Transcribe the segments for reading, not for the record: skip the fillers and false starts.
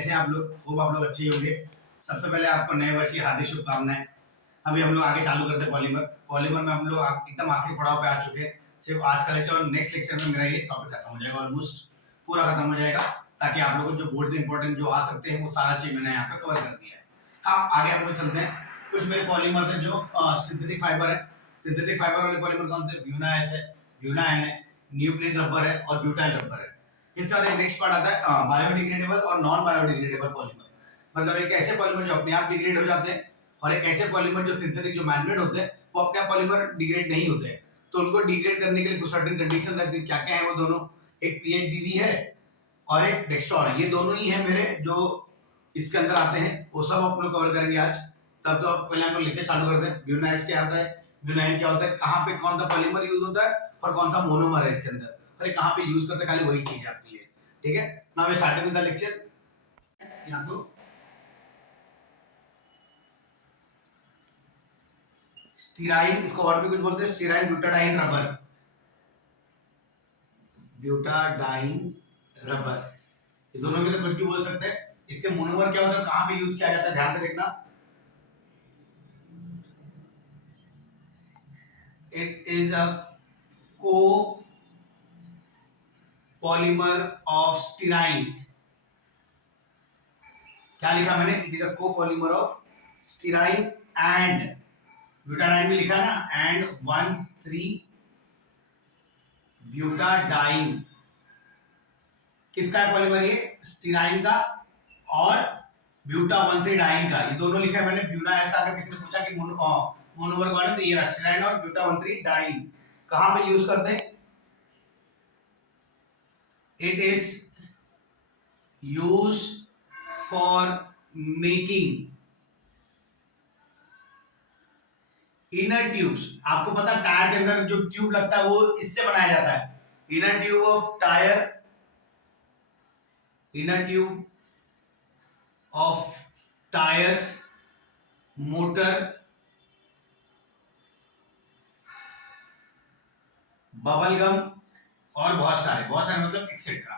कैसे आप लोग? होप आप लोग अच्छे ही होंगे। सबसे पहले आपको नए वर्ष की हार्दिक शुभकामनाएं। अभी हम लोग आगे चालू करते हैं पॉलीमर। पॉलीमर में हम लोग एकदम आखिरी पड़ाव पे आ चुके हैं। सिर्फ आज का लेक्चर और नेक्स्ट लेक्चर में मेरा ये टॉपिक खत्म हो जाएगा, ऑलमोस्ट पूरा खत्म हो जाएगा, ताकि आप लोगों को जो बोर्ड में इंपॉर्टेंट जो आ सकते हैं वो सारा चीज मैंने यहाँ पे कवर कर दिया है। अब आगे हम लोग चलते हैं। कुछ मेरे पॉलीमर है जो सिंथेटिक फाइबर है। सिंथेटिक फाइबर वाले पॉलीमर कौन से? ब्यूना एस है, ब्यूना एन है, नियोप्रीन रबर है और ब्यूटाइल रबर है। इसके बाद एक नेक्स्ट पार्ट आता है बायोडिग्रेडेबल और नॉन बायोडिग्रेडेबल पॉलीमर। मतलब एक ऐसे पॉलीमर जो अपने आप डिग्रेड हो जाते हैं और एक ऐसे पॉलीमर जो सिंथेटिक जो मैनमेड होते हैं वो अपने आप पॉलीमर डिग्रेड नहीं होते हैं। तो उनको डिग्रेड करने के लिए कुछ सर्टेन कंडीशन रहती है। क्या क्या है वो दोनों? एक पीएचडीवी है और एक डेक्स्टोर है। ये दोनों ही है मेरे जो इसके अंदर आते हैं, वो सब आप लोग कवर करेंगे आज। तब तो पहले हम लोग लेक्चर चालू करते हैं। ब्यूनाइस क्या होता है, ब्यूनाइन क्या होता है, कहाँ पे कौन सा पॉलीमर यूज होता है और कौन सा मोनोमर है इसके अंदर, अरे कहाँ पे यूज करते हैं, खाली वही चीज आपके लिए। ठीक है, now we starting with the lecture. यहाँ तो स्टीराइन, इसको और भी कुछ बोलते हैं, styrene butadiene rubber, butadiene rubber, ये दोनों में तो कुछ भी बोल सकते हैं। इसके मोनोमर क्या होता है, कहाँ पे यूज किया जाता है, ध्यान से देखना। It is a copolymer of styrene. क्या लिखा मैंने? It is a copolymer of styrene and butadiene भी लिखा ना, एंड 1,3 ब्यूटाडाइन। किसका है पॉलीमर? ये स्टीराइन का और ब्यूटा 1,3 डाइन का। ये दोनों लिखा है मैंने। ब्यूना ऐसा अगर किसी ने पूछा कि मोनोमर कौन है तो ये स्टीराइन और ब्यूटा 1,3 डाइन। कहां पे यूज करते हैं? It is use for making inner tubes. आपको पता है टायर के अंदर जो ट्यूब लगता है वो इससे बनाया जाता है। Inner tube of tyre, inner tube of tyres, motor, bubble gum और बहुत सारे मतलब एक्सेट्रा।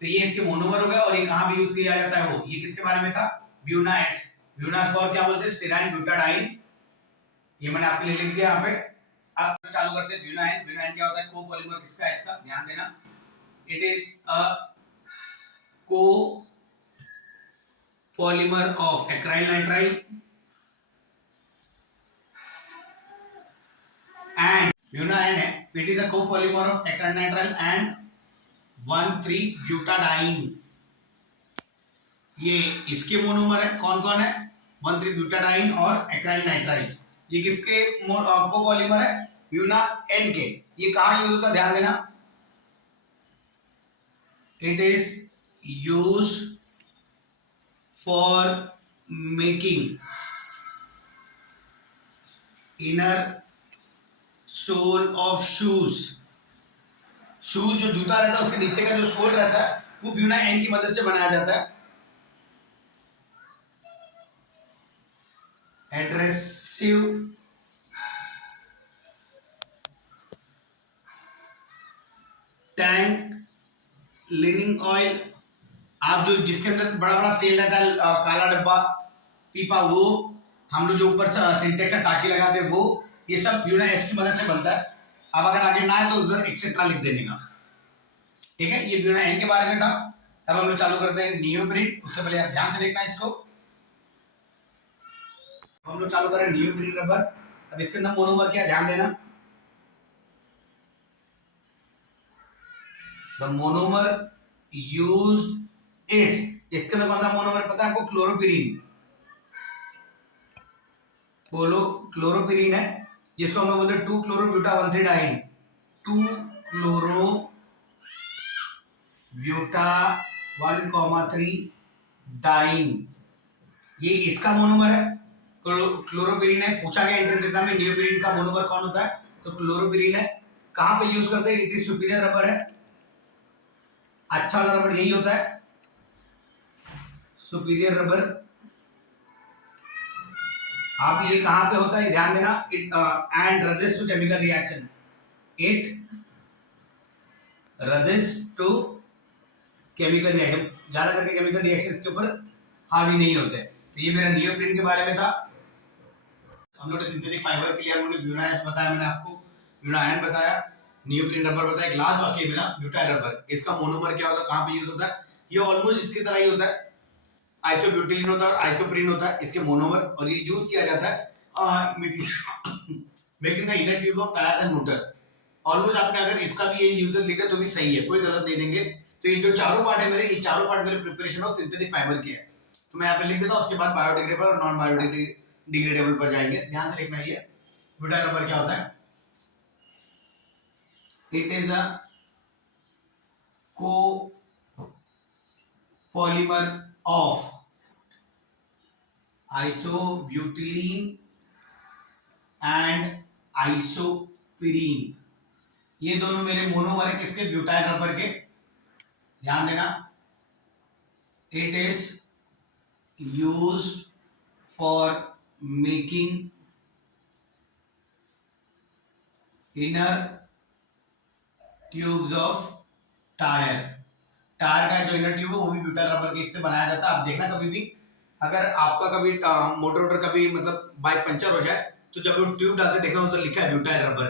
तो ये इसके मोनोमर हो गए। और ये कहां पे यूज किया जाता है? वो ये किसके बारे में था? ब्यूनाएस। ब्यूनाएस को और क्या बोलते हैं? Styrene butadiene. ये मैंने आपके लिए लिख दिया यहाँ पे। अब चालू करते हैं ब्यूनाइन। ब्यूनाइन क्या होता है? कोपॉलीमर किसका है? इसका ध्यान देना। It is a copolymer of acrylonitrile and butadiene है। It is a copolymer of acrylonitrile and 1,3 butadiene. ये इसके मोनोमर है। कौन कौन है? 1,3 ब्यूटाडाइन और एक्राइल नाइट्राइल। ये किसके कोपॉलीमर है? ब्यूना एन के। ये कहां यूज होता है? ध्यान देना। It is use for making inner sole of shoes. Shoes जो जूता रहता है उसके नीचे का जो सोल रहता है वो ब्यूना एन की मदद से बनाया जाता है। एड्रेसिव टैंक लिनिंग ऑयल। आप जो जिसके अंदर बड़ा बड़ा तेल रहता है, काला डब्बा पीपा, वो हम लोग जो ऊपर सिंटेक्स का टाकी लगाते हैं वो, ये सब ब्यूना एस की मदद से बनता है। अब अगर आगे ना है तो उधर एक्सेट्रा लिख देने का। ठीक है, ये ब्यूना एन के बारे में था। अब हम लोग चालू करते हैं नियोप्रीन। उससे पहले आप ध्यान से देखना इसको। हम लोग चालू करें नियोप्रीन रबर। अब इसके अंदर मोनोमर क्या? ध्यान देना। द मोनोमर यूज्ड इज, इसके अंदर कौन सा मोनोमर पता है आपको? क्लोरोपिरीन। क्लोरोपिरीन है, जिसको हम लोग बोलते हैं 2 chloro buta 1,3 diene. 2 chloro buta 1,3 diene. ये इसका मोनोमर है। क्लोरोपिरीन है। पूछा गया एंट्रेंस एग्जाम में नियोप्रीन का मोनोमर कौन होता है? तो क्लोरोपिरीन है। कहां पे यूज करते हैं? इट इज सुपीरियर रबर है। अच्छा वाला रबर यही होता है, सुपीरियर रबर। आप ये कहां पे होता है ध्यान देना। It and resist to chemical reaction. It resist to chemical reaction. ज्यादा करके केमिकल रिएक्शन इसके ऊपर हावी नहीं होते। तो ये मेरा नियोप्रीन के बारे में था। हम लोग ने सिंथेटिक फाइबर के लिए हम लोगों ने ब्यूनाएस बताया, मैंने आपको ब्यूनायन बताया, नियोप्रीन रबर बताया। एक लास्ट बाकी है मेरा ब्यूटाइल रबर। इसका मोनोमर क्या होता है, कहां पे यूज होता है? ये ऑलमोस्ट इसकी तरह ही होता है, आइसोब्यूटिलीन होता है और आइसोप्रीन होता है इसके मोनोमर, और ये यूज किया जाता है making the inner tube of tyres and motor. Almost आपने अगर इसका भी ये यूजेस लिखा तो भी सही है, कोई गलत नहीं देंगे। तो ये जो चारों पार्ट है मेरे, ये चारों पार्ट मेरे प्रिपरेशन ऑफ सिंथेटिक फाइबर के है। तो मैं यहाँ पे लिख देता हूँ, उसके बाद बायोडिग्रेडेबल और नॉन बायोडिग्रेडेबल पर जाएंगे। ध्यान से लिखना ये ब्यूटाइल रबर क्या होता है। It is a copolymer of isobutylene and isoprene. ये दोनों मेरे मोनोमर है किसके? ब्यूटाइल रबर के। ध्यान देना, it is use for making inner tubes of tyre. Tyre का जो इनर ट्यूब है वो भी ब्यूटाइल रबर के इससे बनाया जाता है। आप देखना कभी भी अगर आपका कभी मोटर कभी मतलब बाइक पंचर हो जाए तो जब वो ट्यूब डालते देखना उधर लिखा है ब्यूटाइल रबर,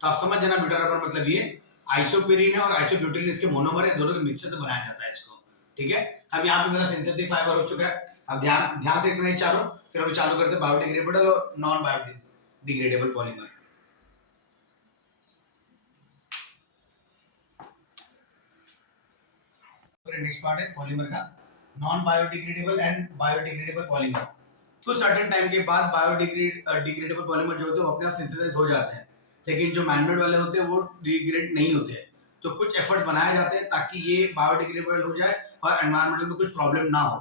तो आप समझ जाना ब्यूटाइल रबर मतलब ये आइसोपीरीन है और आइसोब्यूटिलीन इसके मोनोमर है, दोनों के मिक्सचर से बनाया जाता है इसको। ठीक है, अब यहाँ पे मेरा सिंथेटिक फाइबर हो चुका है। अब ध्यान ध्यान देखना है चारों, फिर हम चालू करते हैं बायोडिग्रेडेबल और non biodegradable polymer. Next part है पॉलीमर का, non biodegradable and biodegradable polymer. तो सर्टेन टाइम के बाद बायोडिग्रेडेबल पॉलीमर जो होते हैं वो अपने आप सिंथेसाइज हो जाते हैं, लेकिन जो मैनमेड वाले होते हैं वो डिग्रेड नहीं होते हैं। तो कुछ एफर्ट बनाए जाते हैं ताकि ये बायोडिग्रेडेबल हो जाए और एनवायरमेंट में कुछ प्रॉब्लम ना हो।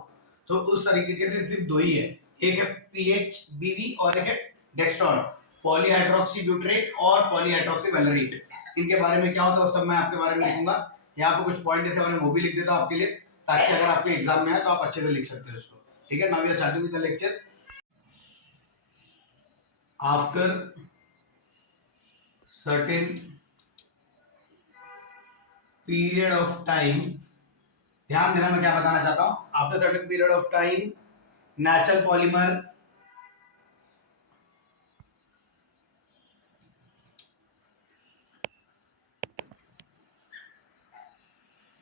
तो उस तरीके से सिर्फ दो ही है, एक है पीएचबीवी और एक है डेक्स्ट्रॉन, पॉलीहाइड्रोक्सी ब्यूटरेट और पॉलीहाइड्रोक्सी वेलरेट। इनके बारे में क्या होता है वो सब मैं आपके बारे में लिखूंगा। यहाँ पे कुछ पॉइंट जैसे मैंने वो भी लिख देता हूँ आपके लिए, ताकि अगर आपके एग्जाम में आए तो आप अच्छे से लिख सकते हो इसको। ठीक है, now we are starting with the lecture. After certain period of time, ध्यान देना मैं क्या बताना चाहता हूं। After certain period of time natural polymer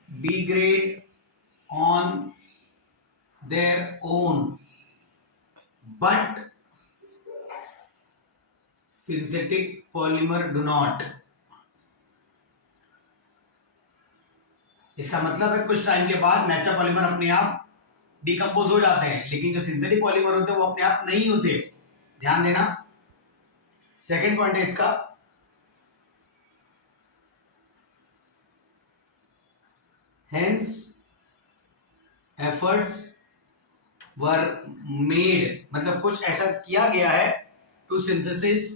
degrade on their own, but synthetic polymer do not। इसका मतलब है कुछ टाइम के बाद नेचुरल पॉलीमर अपने आप डिकम्पोज हो जाते हैं, लेकिन जो सिंथेटिक पॉलीमर होते हैं वो अपने आप नहीं होते। ध्यान देना, सेकंड पॉइंट है इसका, हेंस एफर्ट्स वर मेड, मतलब कुछ ऐसा किया गया है to synthesis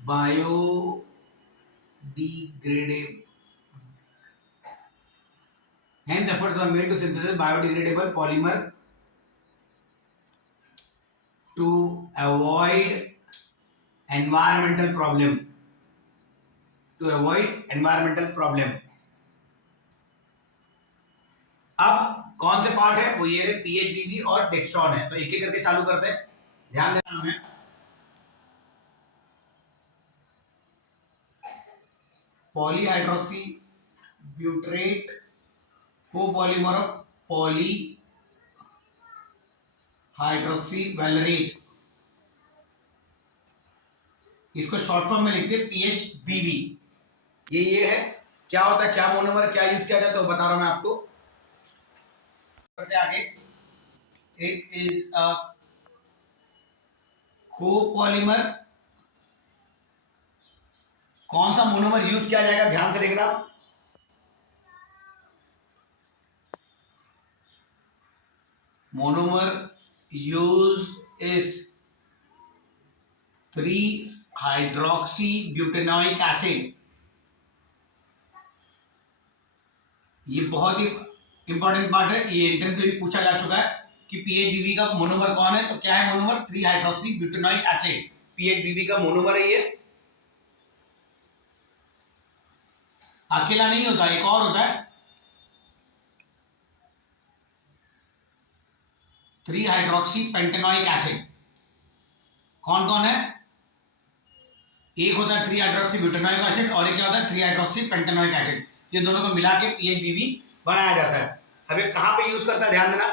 biodegradable, hence efforts were made to synthesize biodegradable polymer to avoid environmental problem, to avoid environmental problem। अब कौन से पार्ट है वो ये पीएचबीवी और डेक्स्ट्रॉन है, तो एक एक करके चालू करते हैं। ध्यान देना है, polyhydroxy butyrate copolymer of poly hydroxy valerate, इसको शॉर्ट फॉर्म में लिखते हैं पीएचबीवी। ये है, क्या होता है, क्या मोनोमर, क्या यूज किया जाता है वो बता रहा हूं मैं आपको। आगे, इट इज अ कोपॉलीमर, कौन सा मोनोमर यूज किया जाएगा ध्यान से देखना, monomer use is 3 hydroxy butanoic acid. ये बहुत ही इंपॉर्टेंट पार्ट है, ये एंट्रेंस में भी पूछा जा चुका है कि पीएचबीवी का मोनोमर कौन है। तो क्या है मोनोमर? 3 हाइड्रोक्सी ब्यूटेनोइक एसिड, पीएचबीवी का मोनोमर है ये। अकेला नहीं होता, एक और होता है 3 हाइड्रोक्सी पेंटेनोइक एसिड। कौन कौन है? एक होता है 3 हाइड्रोक्सी ब्यूटेनोइक एसिड और एक क्या होता है 3 हाइड्रोक्सी पेंटेनोइक एसिड। ये दोनों को मिला के PHBB बनाया जाता है। अब ये कहां पे यूज करता है, ध्यान देना।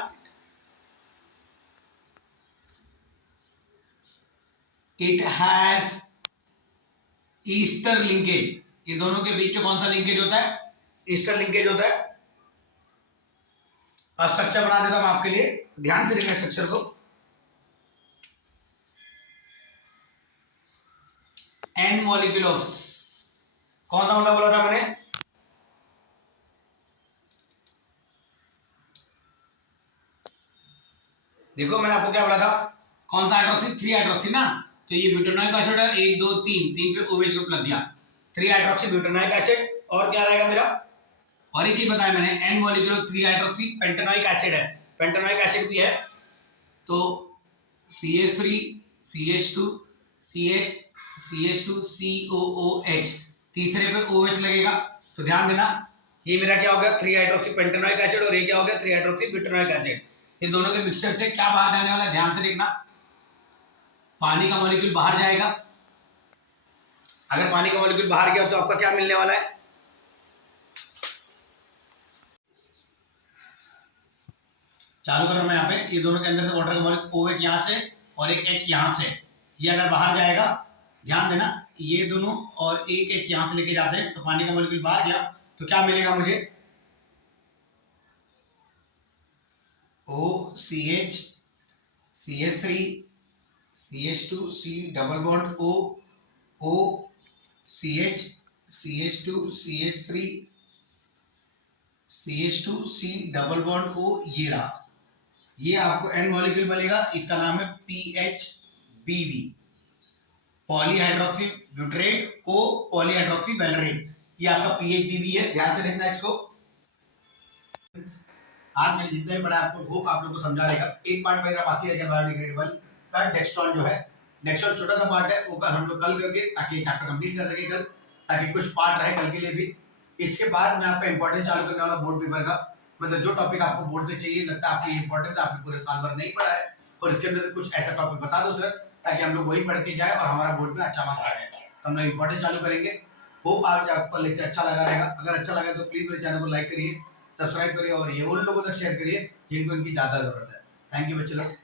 It has Easter linkage. ये दोनों के बीच में कौन सा लिंकेज होता है? ईस्टर लिंकेज होता है। अब स्ट्रक्चर बना देता हूं आपके लिए, ध्यान से देखना स्ट्रक्चर को। एन मॉलिक्यूल ऑफ, कौन सा मतलब बोला था मैंने? देखो मैंने आपको क्या बोला था, कौन सा हाइड्रोक्सी? 3 हाइड्रोक्सी ना, तो ये ब्यूटेनोइक एसिड है, 1 2 3, 3 पे OH ग्रुप लग गया, 3 हाइड्रोक्सी ब्यूटेनोइक एसिड। और क्या रहेगा मेरा? और एक चीज बताया मैंने, an molecule of 3 hydroxy pentanoic acid है, पेंटेनोइक एसिड भी है, तो CH3 CH2 CH CH2 COOH, तीसरे पे OH लगेगा। तो ध्यान देना, ये मेरा क्या हो गया 3 हाइड्रोक्सी पेंटेनोइक एसिड और ये क्या हो गया 3 हाइड्रोक्सी ब्यूटेनोइक एसिड। ये दोनों के मिक्सचर से क्या बाहर जाने वाला है, ध्यान से देखना। पानी का मॉलिक्यूल बाहर जाएगा। अगर पानी का मॉलिक्यूल बाहर गया तो आपका क्या मिलने वाला है? चालू करो मैं यहाँ पे, ये दोनों के अंदर से वाटर का मॉलिक्यूल OH यहाँ से और एक H यहाँ से, ये अगर बाहर जाएगा, ध्यान देना, ये दोनों और एक H यहाँ से लेके जाते हैं, तो पानी का मॉलिक्यूल बाहर गया तो क्या मिलेगा मुझे? OCH CH3 CH2 C double bond O CH CH2 CH3 CH2 C double bond O, ये रहा। ये आपको एन मॉलिक्यूल बनेगा, इसका नाम है PHBB, पॉलीहाइड्रोक्सी ब्यूटरेट को पॉलीहाइड्रोक्सी वैलेरेट। ये आपका PHBB है, ध्यान से देखना इसको। आज मैंने जितना ही पढ़ा आपको होप आप लोग को समझा रहेगा। एक पार्ट मेरा बाकी रह गया बायोडिग्रेडेबल का, डेक्सट्रॉन जो है, डेक्सट्रॉन छोटा सा पार्ट है, वो कल हम लोग कल करके, ताकि चैप्टर कंप्लीट कर सके कल, ताकि कुछ पार्ट रहे कल के लिए भी। इसके बाद मैं आपका इंपॉर्टेंट चालू करने वाला बोर्ड पेपर का, मतलब जो टॉपिक आपको बोर्ड पे चाहिए, लगता है आपको इंपॉर्टेंट है, आपने पूरे साल भर नहीं पढ़ा है, और इसके अंदर कुछ ऐसा टॉपिक बता दो सर, ताकि हम लोग वही पढ़ के जाए और हमारा बोर्ड में अच्छा मार्क्स आ जाए। तो हम लोग इंपॉर्टेंट चालू करेंगे। होप आज आपका लेक्चर अच्छा लगा रहेगा। अगर अच्छा लगा तो प्लीज मेरे चैनल को लाइक करिए, सब्सक्राइब करिए और ये उन लोगों तक शेयर करिए जिनको इनकी ज़्यादा ज़रूरत है। थैंक यू बच्चे लोग।